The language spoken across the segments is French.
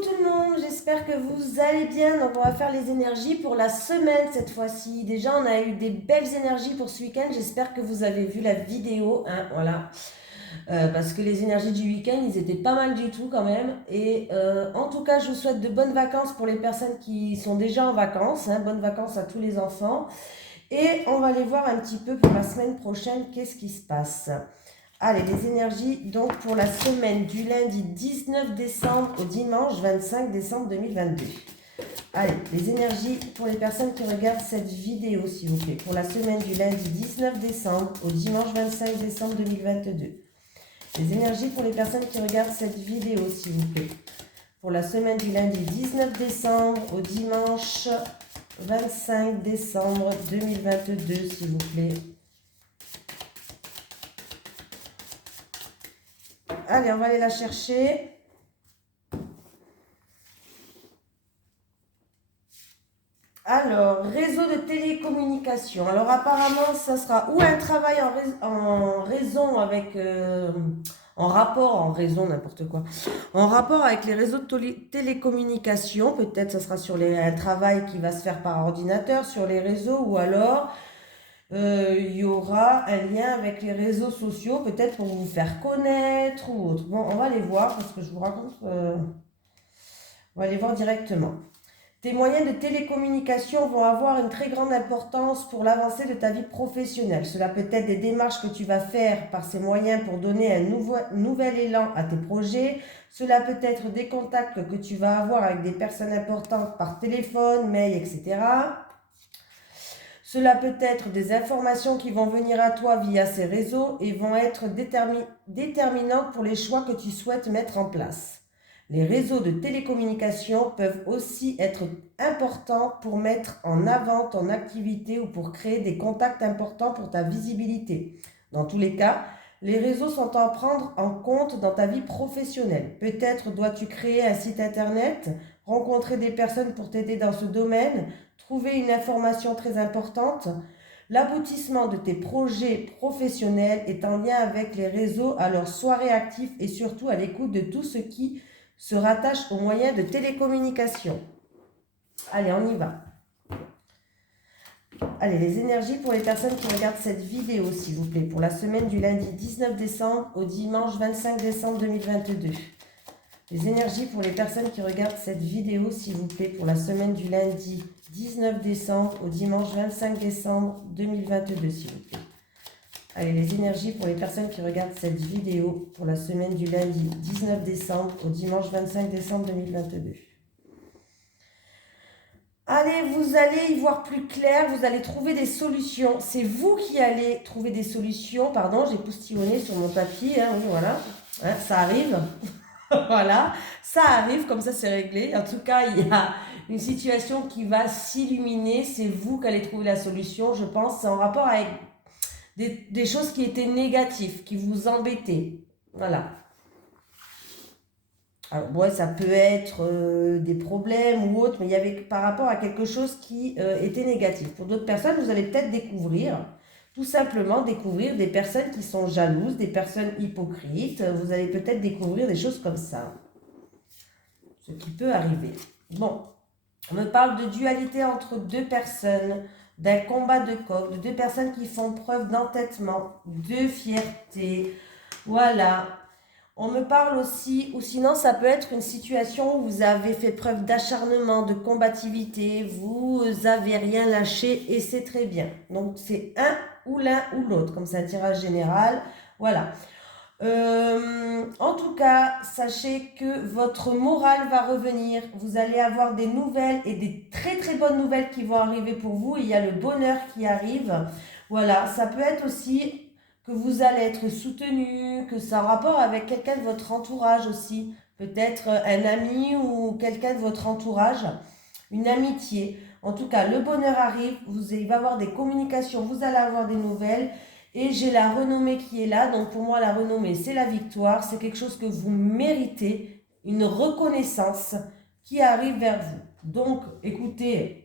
tout le monde, j'espère que vous allez bien. Donc on va faire les énergies pour la semaine cette fois-ci. Déjà on a eu des belles énergies pour ce week-end, j'espère que vous avez vu la vidéo, hein, voilà. Parce que les énergies du week-end, ils étaient pas mal du tout quand même. Et en tout cas, je vous souhaite de bonnes vacances pour les personnes qui sont déjà en vacances, hein. Bonnes vacances à tous les enfants. Et on va aller voir un petit peu pour la semaine prochaine, qu'est-ce qui se passe. Allez, les énergies, donc pour la semaine du lundi 19 décembre au dimanche 25 décembre 2022. Allez, les énergies pour les personnes qui regardent cette vidéo, s'il vous plaît. Pour la semaine du lundi 19 décembre au dimanche 25 décembre 2022. Les énergies pour les personnes qui regardent cette vidéo, s'il vous plaît. Pour la semaine du lundi 19 décembre au dimanche 25 décembre 2022, s'il vous plaît. Allez, on va aller la chercher. Alors, réseau de télécommunication. Alors, apparemment, ça sera ou un travail en raison avec... en rapport, en raison, n'importe quoi. En rapport avec les réseaux de télécommunication. Peut-être ça sera sur un travail qui va se faire par ordinateur, sur les réseaux, ou alors... il y aura un lien avec les réseaux sociaux, peut-être pour vous faire connaître ou autre. Bon, on va les voir parce que je vous raconte. On va les voir directement. Tes moyens de télécommunication vont avoir une très grande importance pour l'avancée de ta vie professionnelle. Cela peut être des démarches que tu vas faire par ces moyens pour donner un nouvel élan à tes projets. Cela peut être des contacts que tu vas avoir avec des personnes importantes par téléphone, mail, etc. Cela peut être des informations qui vont venir à toi via ces réseaux et vont être déterminantes pour les choix que tu souhaites mettre en place. Les réseaux de télécommunication peuvent aussi être importants pour mettre en avant ton activité ou pour créer des contacts importants pour ta visibilité. Dans tous les cas, les réseaux sont à prendre en compte dans ta vie professionnelle. Peut-être dois-tu créer un site internet, rencontrer des personnes pour t'aider dans ce domaine, trouver une information très importante. L'aboutissement de tes projets professionnels est en lien avec les réseaux, alors sois réactif et surtout à l'écoute de tout ce qui se rattache aux moyens de télécommunication. Allez, on y va. Allez, les énergies pour les personnes qui regardent cette vidéo, s'il vous plaît, pour la semaine du lundi 19 décembre au dimanche 25 décembre 2022. Les énergies pour les personnes qui regardent cette vidéo, s'il vous plaît, pour la semaine du lundi 19 décembre au dimanche 25 décembre 2022, s'il vous plaît. Allez, les énergies pour les personnes qui regardent cette vidéo pour la semaine du lundi 19 décembre au dimanche 25 décembre 2022. Allez, vous allez y voir plus clair, vous allez trouver des solutions. C'est vous qui allez trouver des solutions. Pardon, j'ai postillonné sur mon tapis, hein, oui, voilà. Hein, ça arrive. Voilà, ça arrive, comme ça c'est réglé. En tout cas, il y a une situation qui va s'illuminer. C'est vous qui allez trouver la solution, je pense. C'est en rapport avec des choses qui étaient négatives, qui vous embêtaient. Voilà. Alors, ouais, ça peut être des problèmes ou autre, mais il y avait par rapport à quelque chose qui était négatif. Pour d'autres personnes, vous allez peut-être découvrir, tout simplement découvrir des personnes qui sont jalouses, des personnes hypocrites. Vous allez peut-être découvrir des choses comme ça. Ce qui peut arriver. Bon, on me parle de dualité entre deux personnes, d'un combat de coq, de deux personnes qui font preuve d'entêtement, de fierté. Voilà. On me parle aussi, ou sinon ça peut être une situation où vous avez fait preuve d'acharnement, de combativité, vous avez rien lâché et c'est très bien. Donc c'est un ou l'un ou l'autre, comme c'est un tirage général. Voilà. En tout cas, sachez que votre morale va revenir. Vous allez avoir des nouvelles et des très très bonnes nouvelles qui vont arriver pour vous. Il y a le bonheur qui arrive. Voilà, ça peut être aussi que vous allez être soutenu, que ça a rapport avec quelqu'un de votre entourage aussi. Peut-être un ami ou quelqu'un de votre entourage, une amitié. En tout cas, le bonheur arrive, il va y avoir des communications, vous allez avoir des nouvelles. Et j'ai la renommée qui est là. Donc pour moi, la renommée, c'est la victoire. C'est quelque chose que vous méritez. Une reconnaissance qui arrive vers vous. Donc, écoutez,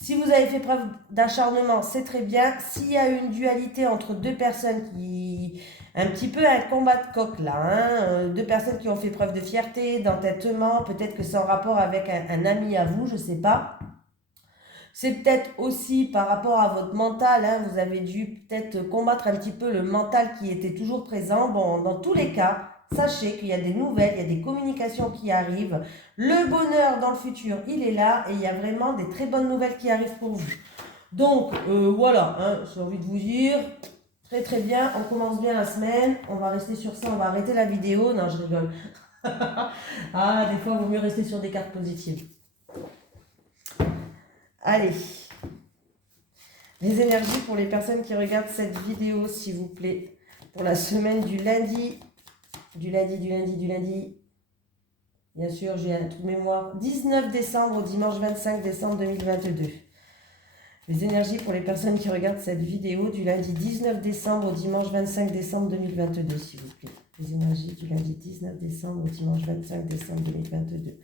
Si vous avez fait preuve d'acharnement, c'est très bien. S'il y a une dualité entre deux personnes qui... Un petit peu un combat de coq là, hein, deux personnes qui ont fait preuve de fierté, d'entêtement, peut-être que c'est en rapport avec un ami à vous, je ne sais pas. C'est peut-être aussi par rapport à votre mental, hein, vous avez dû peut-être combattre un petit peu le mental qui était toujours présent. Bon, dans tous les cas, sachez qu'il y a des nouvelles, il y a des communications qui arrivent. Le bonheur dans le futur, il est là et il y a vraiment des très bonnes nouvelles qui arrivent pour vous. Donc, voilà, hein, j'ai envie de vous dire, très très bien, on commence bien la semaine, on va rester sur ça, on va arrêter la vidéo. Non, je rigole. Ah, des fois, il vaut mieux rester sur des cartes positives. Allez, les énergies pour les personnes qui regardent cette vidéo, s'il vous plaît, pour la semaine du lundi. Bien sûr, j'ai un trou de mémoire. 19 décembre au dimanche 25 décembre 2022. Les énergies pour les personnes qui regardent cette vidéo du lundi 19 décembre au dimanche 25 décembre 2022, s'il vous plaît. Les énergies du lundi 19 décembre au dimanche 25 décembre 2022.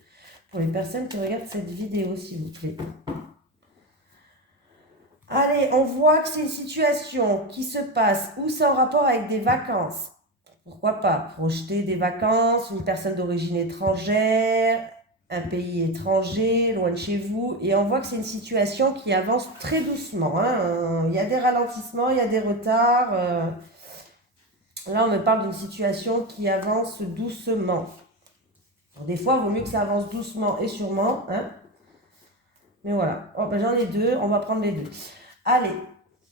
Pour les personnes qui regardent cette vidéo, s'il vous plaît. Allez, on voit que c'est une situation qui se passe où c'est en rapport avec des vacances. Pourquoi pas projeter des vacances, une personne d'origine étrangère, un pays étranger, loin de chez vous. Et on voit que c'est une situation qui avance très doucement. Hein. Il y a des ralentissements, il y a des retards. Là, on me parle d'une situation qui avance doucement. Alors, des fois, il vaut mieux que ça avance doucement et sûrement. Hein. Mais voilà. Oh, ben, j'en ai deux, on va prendre les deux. Allez,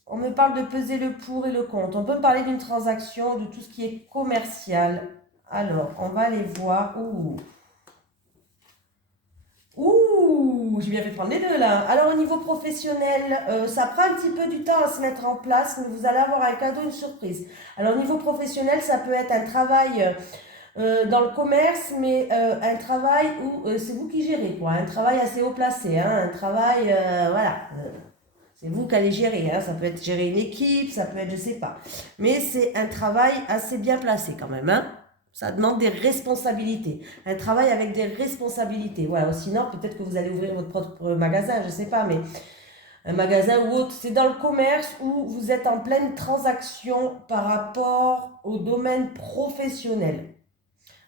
on me parle de peser le pour et le contre. On peut me parler d'une transaction, de tout ce qui est commercial. Alors, on va aller voir. J'ai bien fait prendre les deux là. Alors, au niveau professionnel, ça prend un petit peu du temps à se mettre en place, mais vous allez avoir un cadeau, une surprise. Alors, au niveau professionnel, ça peut être un travail dans le commerce, mais un travail où c'est vous qui gérez, quoi. Un travail assez haut placé, hein, un travail, voilà. C'est vous qui allez gérer, hein. Ça peut être gérer une équipe, ça peut être, je sais pas. Mais c'est un travail assez bien placé quand même, hein. Ça demande des responsabilités. Un travail avec des responsabilités. Voilà. Sinon, peut-être que vous allez ouvrir votre propre magasin, je sais pas, mais un magasin ou autre. C'est dans le commerce où vous êtes en pleine transaction par rapport au domaine professionnel.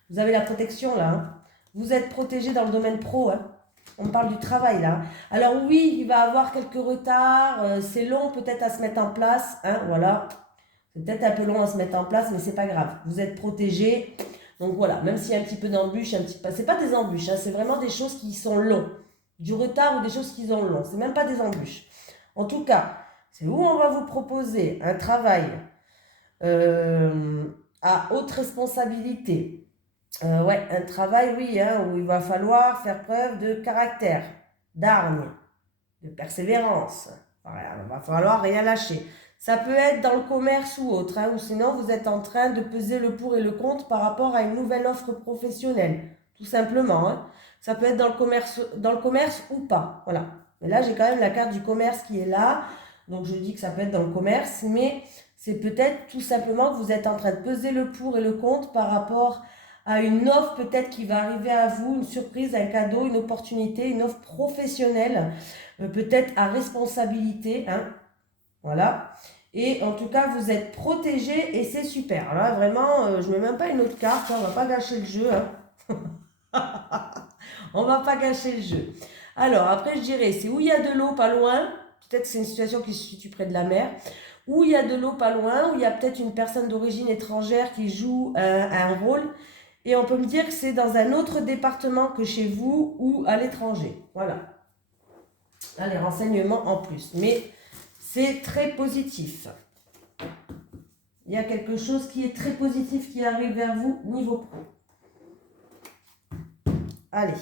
Vous avez la protection là, hein. Vous êtes protégé dans le domaine pro, hein. On parle du travail là. Alors oui, il va avoir quelques retards, c'est long peut-être à se mettre en place, hein, voilà. C'est peut-être un peu long à se mettre en place, mais c'est pas grave. Vous êtes protégé. Donc voilà, même s'il y a un petit peu d'embûches, c'est pas des embûches, hein, c'est vraiment des choses qui sont longues. Du retard ou des choses qui sont longues. C'est même pas des embûches. En tout cas, c'est où on va vous proposer un travail à haute responsabilité. Ouais, un travail, oui, hein, où il va falloir faire preuve de caractère, d'hargne, de persévérance. Voilà, il va falloir rien lâcher. Ça peut être dans le commerce ou autre, hein, ou sinon vous êtes en train de peser le pour et le contre par rapport à une nouvelle offre professionnelle, tout simplement. Hein. Ça peut être dans le commerce ou pas. Voilà. Mais là, j'ai quand même la carte du commerce qui est là. Donc, je dis que ça peut être dans le commerce, mais c'est peut-être tout simplement que vous êtes en train de peser le pour et le contre par rapport à une offre peut-être qui va arriver à vous, une surprise, un cadeau, une opportunité, une offre professionnelle, peut-être à responsabilité, hein, voilà. Et en tout cas, vous êtes protégé et c'est super. Alors là, vraiment, je ne mets même pas une autre carte, hein, on ne va pas gâcher le jeu. Hein. On ne va pas gâcher le jeu. Alors, après, je dirais, c'est où il y a de l'eau pas loin, peut-être c'est une situation qui se situe près de la mer, où il y a de l'eau pas loin, où il y a peut-être une personne d'origine étrangère qui joue un rôle. Et on peut me dire que c'est dans un autre département que chez vous ou à l'étranger. Voilà. Là, les renseignements en plus. Mais c'est très positif. Il y a quelque chose qui est très positif qui arrive vers vous niveau pro. Allez.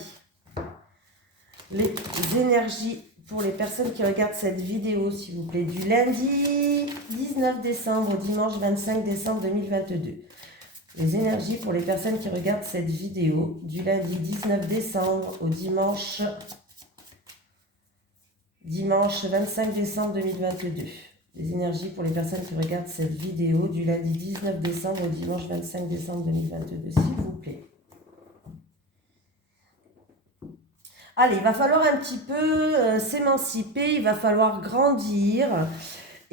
Les énergies pour les personnes qui regardent cette vidéo, s'il vous plaît, du lundi 19 décembre au dimanche 25 décembre 2022. Les énergies pour les personnes qui regardent cette vidéo du lundi 19 décembre au dimanche 25 décembre 2022. Les énergies pour les personnes qui regardent cette vidéo du lundi 19 décembre au dimanche 25 décembre 2022, s'il vous plaît. Allez, il va falloir un petit peu s'émanciper, il va falloir grandir.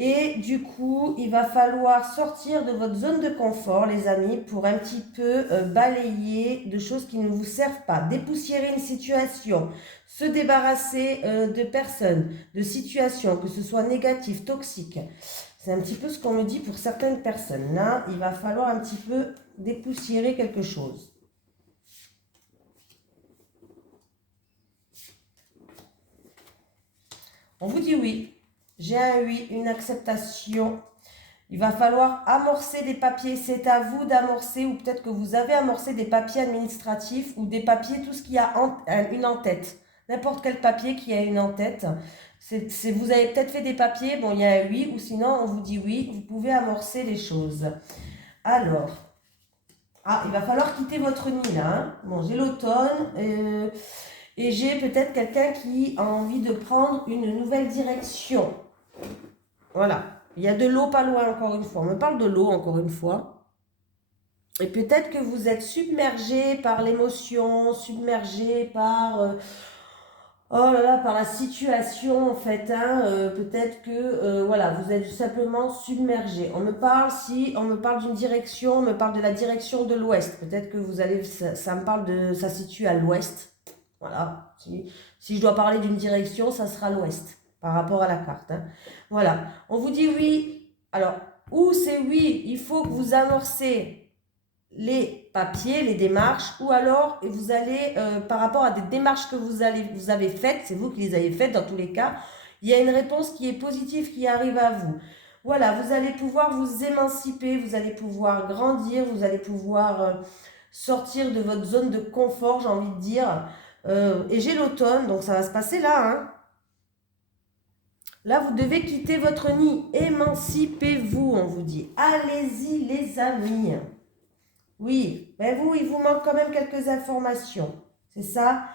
Et du coup, il va falloir sortir de votre zone de confort, les amis, pour un petit peu balayer de choses qui ne vous servent pas. Dépoussiérer une situation, se débarrasser de personnes, de situations, que ce soit négatives, toxiques. C'est un petit peu ce qu'on me dit pour certaines personnes. Là, il va falloir un petit peu dépoussiérer quelque chose. On vous dit oui. J'ai un oui, une acceptation. Il va falloir amorcer des papiers. C'est à vous d'amorcer, ou peut-être que vous avez amorcé des papiers administratifs ou des papiers, tout ce qui a une en-tête. N'importe quel papier qui a une en-tête. Vous avez peut-être fait des papiers, bon, il y a un oui, ou sinon on vous dit oui, vous pouvez amorcer les choses. Alors, il va falloir quitter votre nid là. Hein. Bon, j'ai l'automne. Et j'ai peut-être quelqu'un qui a envie de prendre une nouvelle direction. Voilà. Il y a de l'eau pas loin, encore une fois. On me parle de l'eau, encore une fois. Et peut-être que vous êtes submergé par l'émotion, submergé par... oh là là, par la situation, en fait. Hein, peut-être que, voilà, vous êtes simplement submergé. On me parle d'une direction, on me parle de la direction de l'ouest. Peut-être que vous allez... Ça me parle de... Ça situe à l'ouest. Voilà, si je dois parler d'une direction, ça sera l'ouest par rapport à la carte. Hein. Voilà, on vous dit oui. Alors, où c'est oui, il faut que vous amorcez les papiers, les démarches, ou alors vous allez, par rapport à des démarches que vous avez faites, c'est vous qui les avez faites dans tous les cas, il y a une réponse qui est positive qui arrive à vous. Voilà, vous allez pouvoir vous émanciper, vous allez pouvoir grandir, vous allez pouvoir sortir de votre zone de confort, j'ai envie de dire. Et j'ai l'automne, donc ça va se passer là. Hein. Là, vous devez quitter votre nid. Émancipez-vous, on vous dit. Allez-y, les amis. Oui, mais il vous manque quand même quelques informations. C'est ça.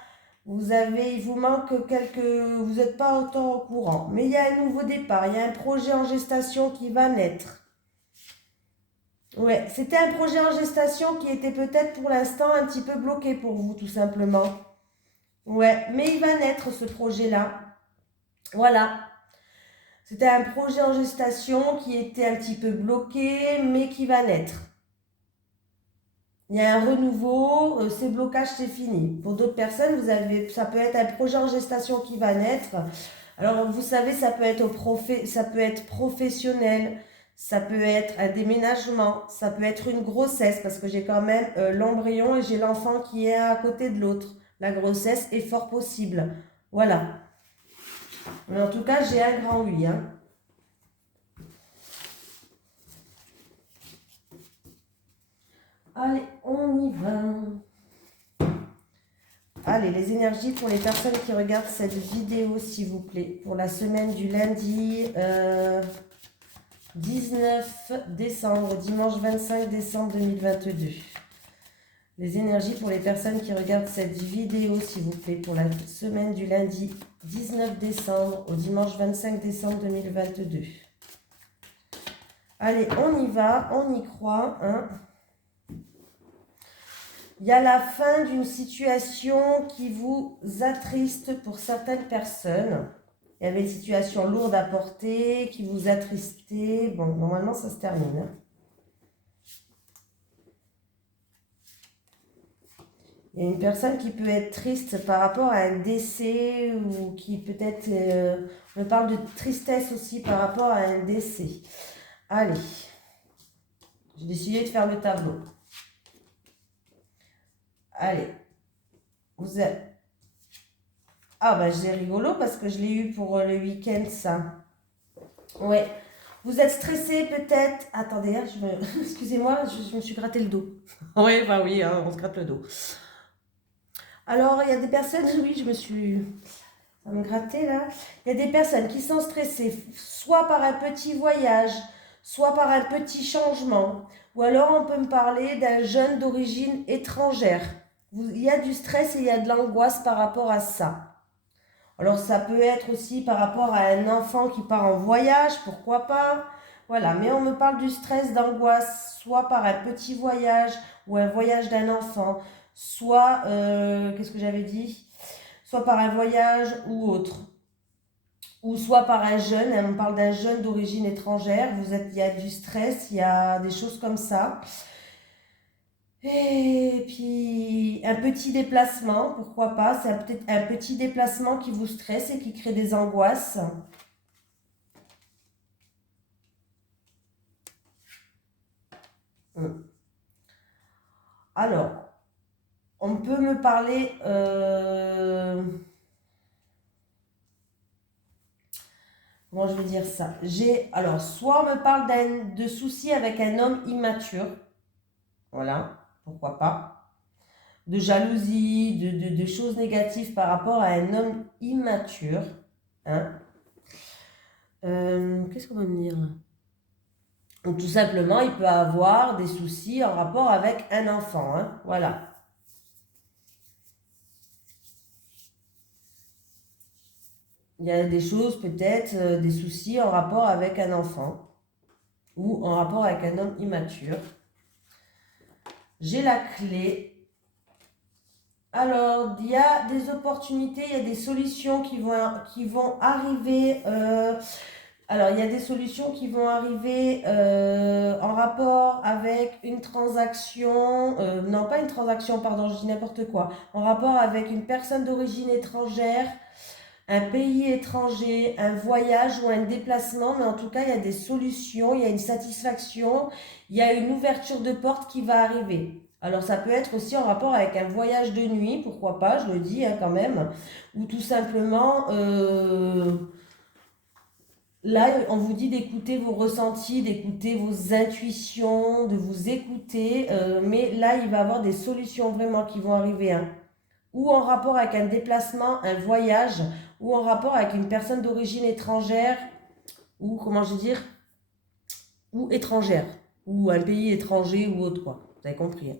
Il vous manque quelques... Vous n'êtes pas autant au courant. Mais il y a un nouveau départ. Il y a un projet en gestation qui va naître. Ouais, c'était un projet en gestation qui était peut-être pour l'instant un petit peu bloqué pour vous, tout simplement. Ouais, mais il va naître ce projet-là. Voilà. C'était un projet en gestation qui était un petit peu bloqué, mais qui va naître. Il y a un renouveau, ces blocages, c'est fini. Pour d'autres personnes, ça peut être un projet en gestation qui va naître. Alors, vous savez, ça peut être professionnel, ça peut être un déménagement, ça peut être une grossesse, parce que j'ai quand même l'embryon et j'ai l'enfant qui est à côté de l'autre. La grossesse est fort possible. Voilà. Mais en tout cas, j'ai un grand oui. Hein. Allez, on y va. Allez, les énergies pour les personnes qui regardent cette vidéo, s'il vous plaît. Pour la semaine du lundi 19 décembre, dimanche 25 décembre 2022. Les énergies pour les personnes qui regardent cette vidéo, s'il vous plaît. Pour la semaine du lundi 19 décembre au dimanche 25 décembre 2022. Allez, on y va, on y croit. Hein. Il y a la fin d'une situation qui vous attriste pour certaines personnes. Il y avait une situation lourde à porter qui vous attristait. Bon, normalement, ça se termine. Hein. Il y a une personne qui peut être triste par rapport à un décès ou qui peut-être... on me parle de tristesse aussi par rapport à un décès. Allez, j'ai décidé de faire le tableau. Allez, vous êtes... Ah, bah, c'est rigolo parce que je l'ai eu pour le week-end, ça. Ouais. Vous êtes stressé peut-être. Attendez, hein, excusez-moi, je me suis gratté le dos. Oui, bah oui, hein, on se gratte le dos. Alors, il y a des personnes, oui, je me suis... Ça me grattait là. Il y a des personnes qui sont stressées, soit par un petit voyage, soit par un petit changement. Ou alors, on peut me parler d'un jeune d'origine étrangère. Il y a du stress et il y a de l'angoisse par rapport à ça. Alors, ça peut être aussi par rapport à un enfant qui part en voyage, pourquoi pas. Voilà, mais on me parle du stress, d'angoisse, soit par un petit voyage ou un voyage d'un enfant, soit, qu'est-ce que j'avais dit ? soit par un voyage ou autre. Ou soit par un jeune, on parle d'un jeune d'origine étrangère, il y a du stress, il y a des choses comme ça. Et puis un petit déplacement, pourquoi pas, c'est peut-être un petit déplacement qui vous stresse et qui crée des angoisses. Alors, on peut me parler... comment je vais dire ça? Alors, soit on me parle de soucis avec un homme immature. Voilà, pourquoi pas. De jalousie, de choses négatives par rapport à un homme immature. Hein. Qu'est-ce qu'on va me dire là? Donc, tout simplement, il peut avoir des soucis en rapport avec un enfant. Hein. Voilà. Il y a des choses, peut-être, des soucis en rapport avec un enfant ou en rapport avec un homme immature. J'ai la clé. Alors, il y a des opportunités, il y a des solutions qui vont arriver. Alors, il y a des solutions qui vont arriver en rapport avec une transaction. Non, pas une transaction, pardon, je dis n'importe quoi. En rapport avec une personne d'origine étrangère, un pays étranger, un voyage ou un déplacement, mais en tout cas, il y a des solutions, il y a une satisfaction, il y a une ouverture de porte qui va arriver. Alors, ça peut être aussi en rapport avec un voyage de nuit, pourquoi pas, je le dis hein, quand même, ou tout simplement, là, on vous dit d'écouter vos ressentis, d'écouter vos intuitions, de vous écouter, mais là, il va y avoir des solutions vraiment qui vont arriver, hein, ou en rapport avec un déplacement, un voyage, ou en rapport avec une personne d'origine étrangère, ou comment je veux dire, ou étrangère, ou un pays étranger ou autre quoi. Vous avez compris. Hein.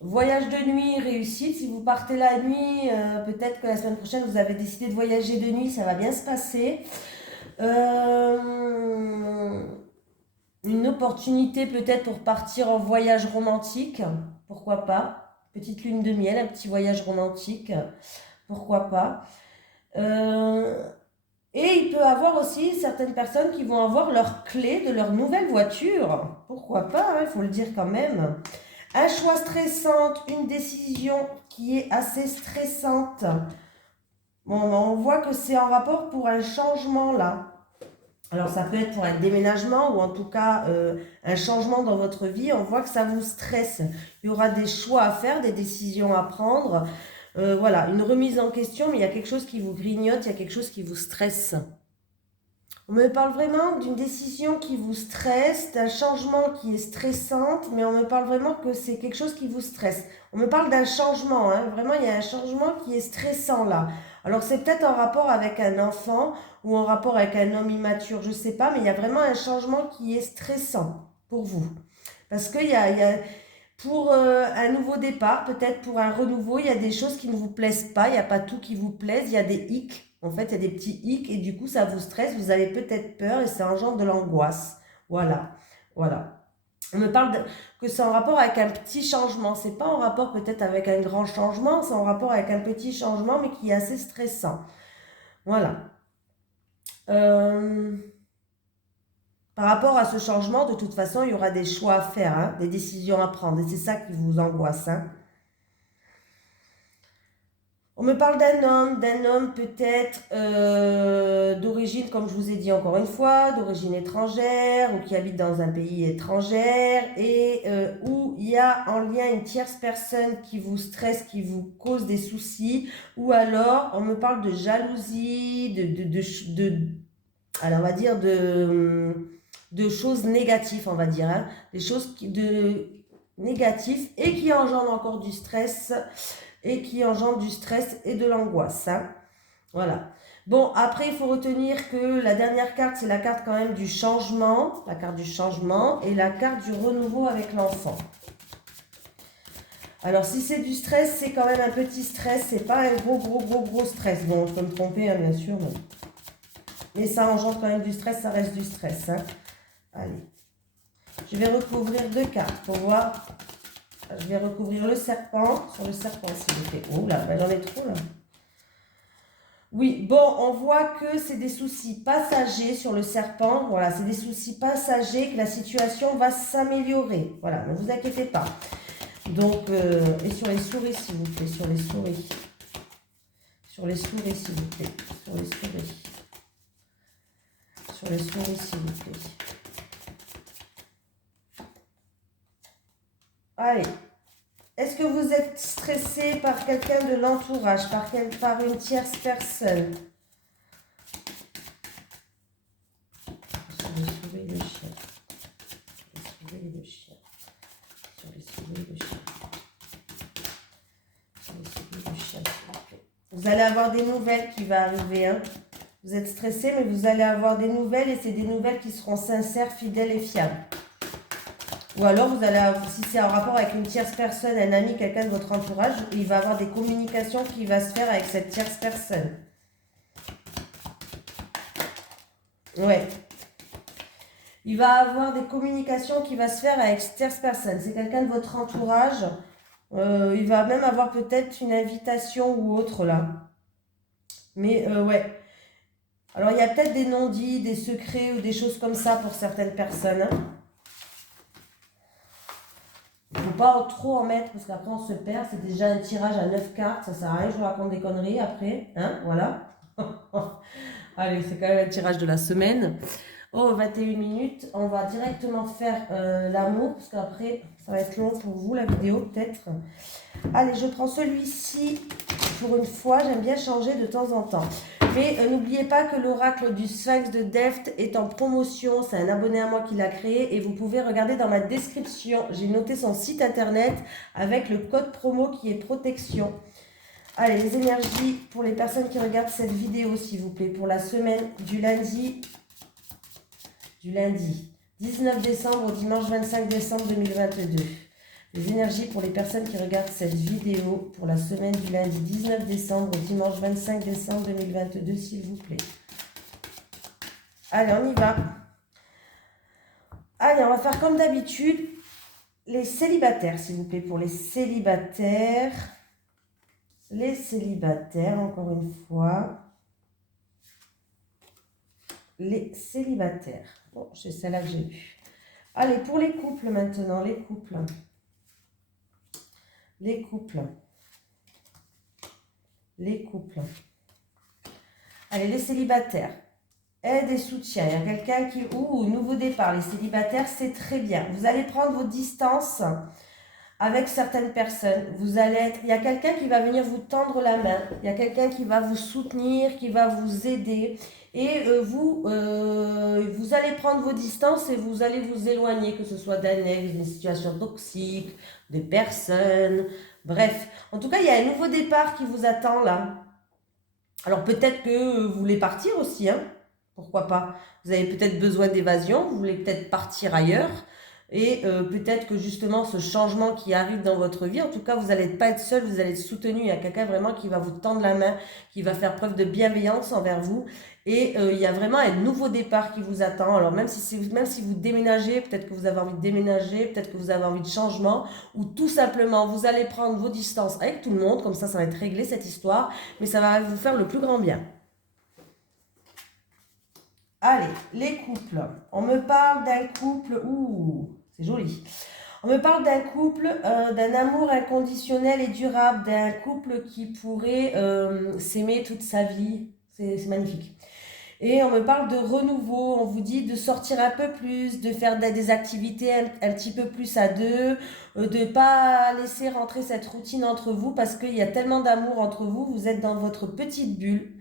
Voyage de nuit, réussite. Si vous partez la nuit, peut-être que la semaine prochaine vous avez décidé de voyager de nuit, ça va bien se passer. Une opportunité peut-être pour partir en voyage romantique, pourquoi pas. Petite lune de miel, un petit voyage romantique, pourquoi pas. Et il peut y avoir aussi certaines personnes qui vont avoir leur clé de leur nouvelle voiture. Pourquoi pas, il faut le dire quand même. Un choix stressant, une décision qui est assez stressante. Bon, on voit que c'est en rapport pour un changement là. Alors ça peut être pour un déménagement ou en tout cas un changement dans votre vie. On voit que ça vous stresse. Il y aura des choix à faire, des décisions à prendre. Voilà, une remise en question, mais il y a quelque chose qui vous grignote, il y a quelque chose qui vous stresse. On me parle vraiment d'une décision qui vous stresse, d'un changement qui est stressant, mais on me parle vraiment que c'est quelque chose qui vous stresse. On me parle d'un changement, hein, vraiment il y a un changement qui est stressant là. Alors c'est peut-être en rapport avec un enfant ou en rapport avec un homme immature, je ne sais pas, mais il y a vraiment un changement qui est stressant pour vous. Parce qu'il y a pour un nouveau départ, peut-être pour un renouveau, il y a des choses qui ne vous plaisent pas, il n'y a pas tout qui vous plaise, il y a des hicks. En fait, il y a des petits hicks et du coup, ça vous stresse, vous avez peut-être peur et ça engendre de l'angoisse. Voilà, voilà. On me parle que c'est en rapport avec un petit changement. C'est pas en rapport peut-être avec un grand changement, c'est en rapport avec un petit changement, mais qui est assez stressant. Voilà. Par rapport à ce changement, de toute façon, il y aura des choix à faire, hein, des décisions à prendre. Et c'est ça qui vous angoisse. Hein. On me parle d'un homme peut-être d'origine, comme je vous ai dit encore une fois, d'origine étrangère ou qui habite dans un pays étranger et où il y a en lien une tierce personne qui vous stresse, qui vous cause des soucis, ou alors on me parle de jalousie, alors on va dire de choses négatives, on va dire, hein, des choses négatives et qui engendrent encore du stress et qui engendre du stress et de l'angoisse. Hein. Voilà. Bon, après, il faut retenir que la dernière carte, c'est la carte quand même du changement, la carte du changement et la carte du renouveau avec l'enfant. Alors, si c'est du stress, c'est quand même un petit stress, c'est pas un gros stress. Bon, je peux me tromper, hein, bien sûr, mais ça engendre quand même du stress, ça reste du stress. Hein. Allez. Je vais recouvrir deux cartes pour voir Je vais recouvrir le serpent. Sur le serpent, s'il vous plaît. Oh là, ben, j'en ai trop là. Oui, bon, on voit que c'est des soucis passagers sur le serpent. Voilà, c'est des soucis passagers, que la situation va s'améliorer. Voilà, ne vous inquiétez pas. Donc, et sur les souris, s'il vous plaît, sur les souris. Sur les souris, s'il vous plaît. Sur les souris. Sur les souris, s'il vous plaît. Allez. Est-ce que vous êtes stressé par quelqu'un de l'entourage, par une tierce personne? Sur les souris et le chien. Sur les souris et le chien. Sur les souris et le chien. Sur les souris et le chien, s'il vous plaît. Vous allez avoir des nouvelles qui vont arriver. Hein. Vous êtes stressé, mais vous allez avoir des nouvelles et c'est des nouvelles qui seront sincères, fidèles et fiables. Ou alors, vous allez avoir, si c'est en rapport avec une tierce personne, un ami, quelqu'un de votre entourage, il va avoir des communications qui vont se faire avec cette tierce personne. Ouais. Il va avoir des communications qui vont se faire avec cette tierce personne. C'est quelqu'un de votre entourage. Il va même avoir peut-être une invitation ou autre là. Mais ouais. Alors, il y a peut-être des non-dits, des secrets ou des choses comme ça pour certaines personnes. Hein. Il ne faut pas trop en mettre parce qu'après on se perd. C'est déjà un tirage à 9 cartes. Ça sert à rien, je vous raconte des conneries après. Hein, voilà. Allez, c'est quand même un tirage de la semaine. Oh, 21 minutes. On va directement faire l'amour parce qu'après, ça va être long pour vous la vidéo peut-être. Allez, je prends celui-ci. Pour une fois, j'aime bien changer de temps en temps. Mais n'oubliez pas que l'oracle du Sphinx de Delft est en promotion. C'est un abonné à moi qui l'a créé et vous pouvez regarder dans ma description. J'ai noté son site internet avec le code promo qui est protection. Allez, les énergies pour les personnes qui regardent cette vidéo, s'il vous plaît, pour la semaine du lundi 19 décembre au dimanche 25 décembre 2022. Les énergies pour les personnes qui regardent cette vidéo pour la semaine du lundi 19 décembre au dimanche 25 décembre 2022, s'il vous plaît. Allez, on y va. Allez, on va faire comme d'habitude. Les célibataires, s'il vous plaît, pour les célibataires. Les célibataires, encore une fois. Les célibataires. Bon, c'est celle-là que j'ai vue. Allez, pour les couples maintenant, les couples. Les couples. Les couples. Allez, les célibataires. Aide et soutien. Il y a quelqu'un qui... Ouh, nouveau départ. Les célibataires, c'est très bien. Vous allez prendre vos distances avec certaines personnes. Vous allez être... Il y a quelqu'un qui va venir vous tendre la main. Il y a quelqu'un qui va vous soutenir, qui va vous aider. Et vous allez prendre vos distances et vous allez vous éloigner, que ce soit d'un ex, d'une situation toxique, des personnes, bref. En tout cas, il y a un nouveau départ qui vous attend là. Alors peut-être que vous voulez partir aussi, hein. Pourquoi pas? Vous avez peut-être besoin d'évasion, vous voulez peut-être partir ailleurs. Et peut-être que justement ce changement qui arrive dans votre vie, en tout cas vous n'allez pas être seul, vous allez être soutenu. Il y a quelqu'un vraiment qui va vous tendre la main, qui va faire preuve de bienveillance envers vous. Et il y a vraiment un nouveau départ qui vous attend. Alors même si vous déménagez, peut-être que vous avez envie de déménager, peut-être que vous avez envie de changement, ou tout simplement vous allez prendre vos distances avec tout le monde, comme ça va être réglé cette histoire, mais ça va vous faire le plus grand bien. Allez, les couples. On me parle d'un couple... Ouh, c'est joli. On me parle d'un couple, d'un amour inconditionnel et durable, d'un couple qui pourrait s'aimer toute sa vie. C'est magnifique. Et on me parle de renouveau, on vous dit de sortir un peu plus, de faire des activités un petit peu plus à deux, de ne pas laisser rentrer cette routine entre vous parce qu'il y a tellement d'amour entre vous, vous êtes dans votre petite bulle.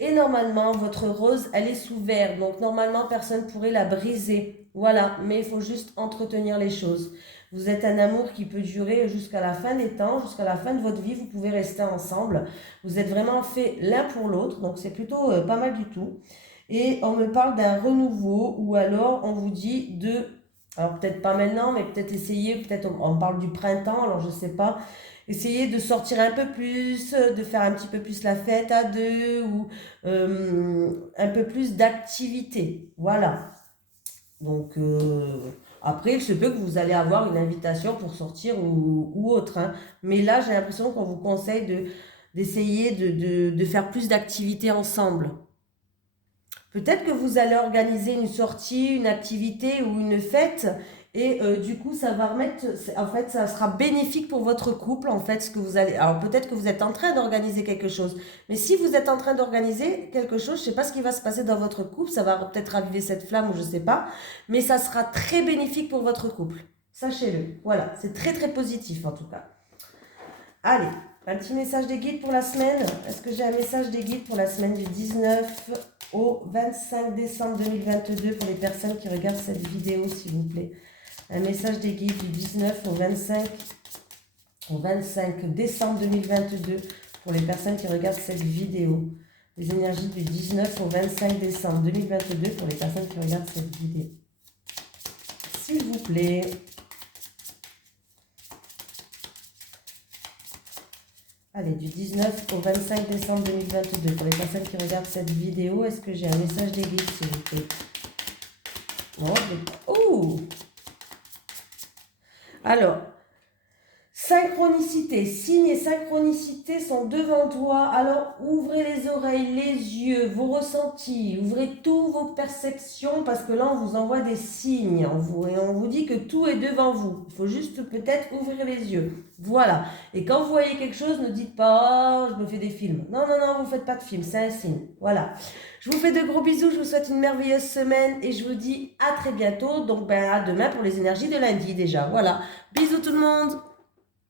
Et normalement, votre rose, elle est sous verre. Donc, normalement, personne ne pourrait la briser. Voilà, mais il faut juste entretenir les choses. Vous êtes un amour qui peut durer jusqu'à la fin des temps, jusqu'à la fin de votre vie. Vous pouvez rester ensemble. Vous êtes vraiment faits l'un pour l'autre. Donc, c'est plutôt pas mal du tout. Et on me parle d'un renouveau ou alors on vous dit de... Alors, peut-être pas maintenant, mais peut-être essayer. Peut-être on parle du printemps, alors je ne sais pas. Essayez de sortir un peu plus, de faire un petit peu plus la fête à deux ou un peu plus d'activité. Voilà. Donc, Après, il se peut que vous allez avoir une invitation pour sortir ou autre, hein. Mais là, j'ai l'impression qu'on vous conseille d'essayer de faire plus d'activités ensemble. Peut-être que vous allez organiser une sortie, une activité ou une fête et du coup ça va remettre, en fait ça sera bénéfique pour votre couple en fait ce que vous allez, alors peut-être que vous êtes en train d'organiser quelque chose, mais si vous êtes en train d'organiser quelque chose, je sais pas ce qui va se passer dans votre couple, ça va peut-être raviver cette flamme ou je sais pas, mais ça sera très bénéfique pour votre couple, sachez-le, voilà, c'est très très positif en tout cas. Allez, un petit message des guides pour la semaine. Est-ce que j'ai un message des guides pour la semaine du 19 au 25 décembre 2022 pour les personnes qui regardent cette vidéo, s'il vous plaît? Un message des guides du 19 au 25 décembre 2022 pour les personnes qui regardent cette vidéo. Les énergies du 19 au 25 décembre 2022 pour les personnes qui regardent cette vidéo. S'il vous plaît. Allez, du 19 au 25 décembre 2022, pour les personnes qui regardent cette vidéo, est-ce que j'ai un message des guides, s'il vous plaît? Non, je l'ai pas. Oh! Alors, synchronicité, signes et synchronicité sont devant toi, alors ouvrez les oreilles, les yeux, vos ressentis, ouvrez toutes vos perceptions parce que là on vous envoie des signes et on vous dit que tout est devant vous, il faut juste peut-être ouvrir les yeux, voilà. Et quand vous voyez quelque chose, ne dites pas « oh, je me fais des films ». Non, non, non, vous ne faites pas de films, c'est un signe, voilà. Je vous fais de gros bisous, je vous souhaite une merveilleuse semaine et je vous dis à très bientôt, donc à demain pour les énergies de lundi déjà, voilà. Bisous tout le monde.